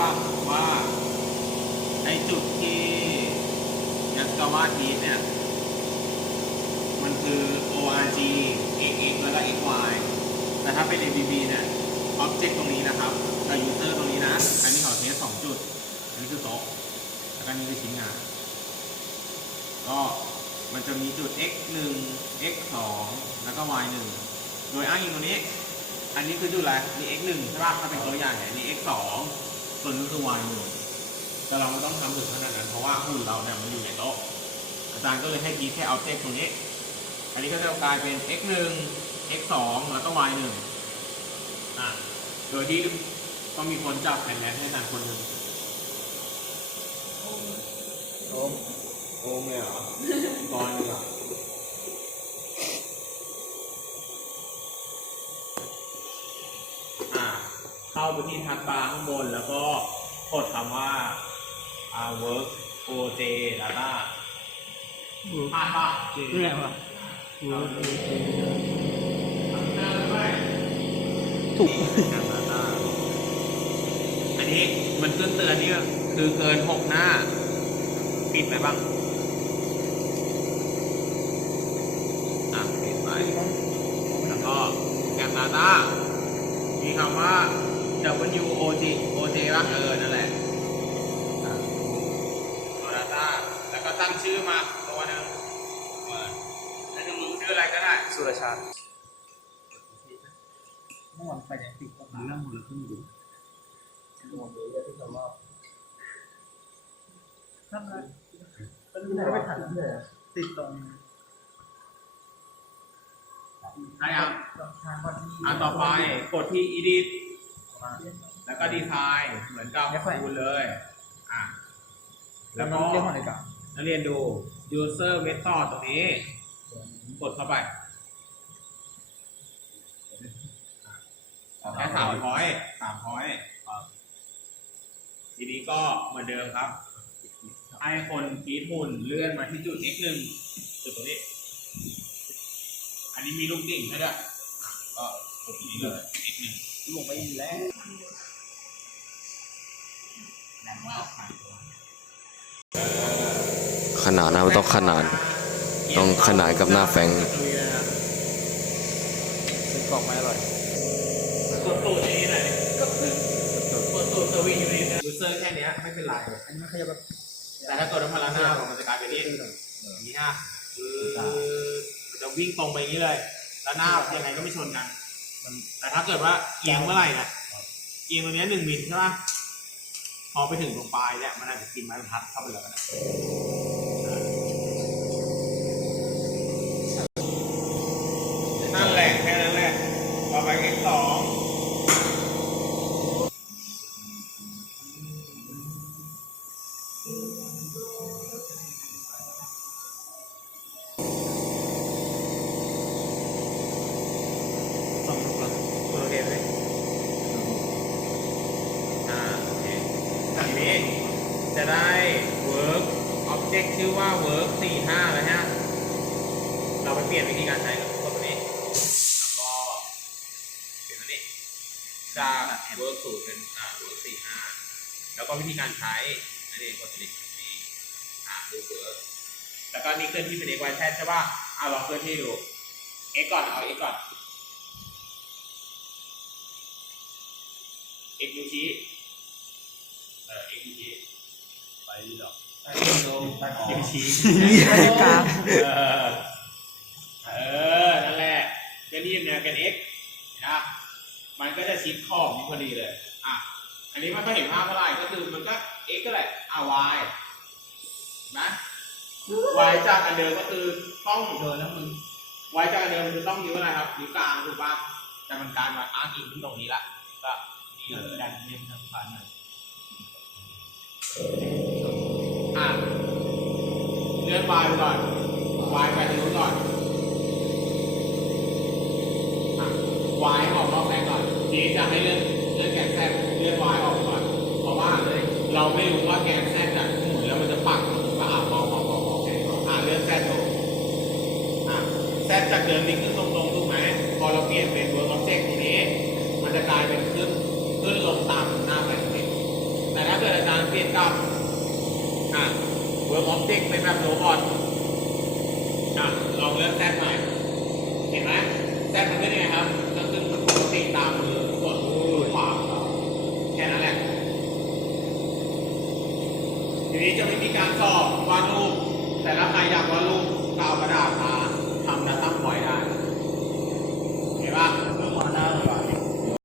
ปะว่าไอจุดที่ยัสกาวาทีเนี่ย มันคือ org xx แล้วก็ xy แต่ถ้าเป็น abb เนี่ย object ตรงนี้นะครับกับ user ตรงนี้นะ อันนี้ขาเทสสองจุด อันนี้คือโต๊ะแล้วก็นี่คือชิ้นงาน ก็มันจะมีจุด x 1 x 2แล้วก็ y 1โดยอ้างอิงตรงนี้ อันนี้คือจุดอะไรนี่ x 1ใช่ป่ะถ้าเป็นตัวใหญ่อันนี้ x 2 ส่วนนี้คือ y 1แต่เราไม่ต้องทำถึงขนาดนั้นเพราะว่าหุ่นเราเนี่ยมันอยู่ในโต๊ะอาจารย์ก็เลยให้กีแค่ object ตรงนี้ อันนี้ก็จะกลายเป็น x 1 x 2แล้วก็ y 1อะโดยที่ต้องมีคนจับแผ่นแมนให้อาจารย์คนหนึ่งโอ้มโอมเลยเหรอตอนนึงอะ อ่า เข้าไปที่ทัดบาร์ข้างบน แล้วก็กดคำว่าอ่า work oj data พลาดป่ะนี่แหละวะเอาทำหน้าด้วยถูกการ data อันนี้มันขึ้นเตือนนี่ก็คือเกินหกหน้า ปิดไหมบ้างอะปิดไป แล้วก็แกน data มีคำว่า W O G O J ป่ะเออ นั่นแหละอะตัว data แล้วก็ตั้งชื่อมาตัวหนึ่งเออแล้วจะมึงชื่ออะไรก็ได้ สุรชาติเมื่อวันไปเนี่ยติดตรงนี้เรื่องมือขึ้นอยู่รวมเลยที่เขาว่านั่นแหละเป็นไม่ไม่ทันเลยติดตรงได้ยังทางวันที่อะต่อไปกดที่ edit แล้วก็ design เหมือนกับคูณเลยอะแล้แล้ววก็ก็เรียกว่าอะไรกันนักเรียนดู user method ตรงนี้ กดเข้าไปแค่สามพอยสามพอยทีนี้ก็เหมือนเดิมครับ ให้คนคีดหุ่นเลื่อนมาที่จุด x หนึ่งจุดตรงนี้ อันนี้มีลูกดิ่งให้ด้วยก็กดตรงนี้เลย x หนึ่งลงไปแล้ว แรงมากครับ ขนาดนะมันต้องขนาด ต้องขนานกับหน้าแฟงซื้อกล่องไม่อร่อยกดตูดนี้หน่อยกดตูดกดตูดสวิงอยู่นี่ยูเซอร์แค่เนี้ยไม่เป็นไรอันนี้ไม่ขยับแบบแต่ถ้ากดน้ำมันละหน้ามันจะกลายเป็นนี่อย่างนี้ฮะคือมันจะวิ่งตรงไปอย่างนี้เลยแล้วหน้ายังไงก็ไม่ชนกันแต่ถ้าเกิดว่าเอียงเมื่อไหร่เนี่ยเอียงตรงเนี้ยหนึ่งมิลใช่ป่ะ พอไปถึงตรงปลายเนี่ยมันอาจจะกินไม้บรรทัดเข้าไปเลยก็ได้ object ชื่อว่า work สี่ห้าแล้วฮะ เราไปเปลี่ยนวิธีการใช้กับตัวนี้ แล้วก็เปลี่ยนตัวนี้ จาก work ศูนย์เป็นอ่า work สี่ห้าแล้วก็วิธีการใช้นั่นเองกดตัวนี้นี่อ่าดู work แล้วก็นี่เคลื่อนที่เป็น x y z ใช่ป่ะเอาลองเคลื่อนที่ดู x ก่อน เอา x ก่อน x ดูชี้เออ x ดูชี้ไปดีหรอกไป ลงไปออก x ชี้กาเออ นั่นแหละก็นี่แนวกัน x นะมันก็จะชิดขอบนี้พอดีเลย อะ อันนี้ม่ค่อยเห็นภาพเท่าไหร่ก็คือมันก็ x ก็แหละอะ y นะ y จากอันเดิมก็คือต้องโดนแล้วมึง y จากอันเดิมคือต้องนิ้วอะไรครับนิ้วกลางถูกป่ะแต่มันกลายมาอ้างอิงที่ตรงนี้ละก็นี่เลยดันเรียนทางผ่านหน่อยอะ เลื่อน y ไปก่อน y ไปทางนู้นก่อนอะ y ออกนอกแสงก่อนทีจะให้เลื่อนเลื่อนแกน z เลื่อน y ออกก่อน เพราะว่าเราไม่รู้ว่าแกน z จะหมุนแล้วมันจะปักหรือเปล่าอะพอพอพอพอแกนก่อนอะเลื่อน z ลงอะ z จากเดิมนี่ขึ้นตรงๆถูกไหมพอเราเปลี่ยนเป็น work object ตรงนี้ มันจะกลายเป็นขึ้นขึ้นลงตามหน้าแผนที่ยนกลับอ่ ออฟเด็กเป็นแบบโรบอทอะลองเลื่มแทรกใหม่เห็นไหมแทรกมันขึ้นไงครับก็คือปกตีตามมือกดมือขวาแค่นั้นแหละ ทีนี้จะไม่มีการสอบวาดรูปแต่ละใครอยากวาดรูปก็เอากระดาษมาทำดัตตั้งปล่อยได้เห็นปะ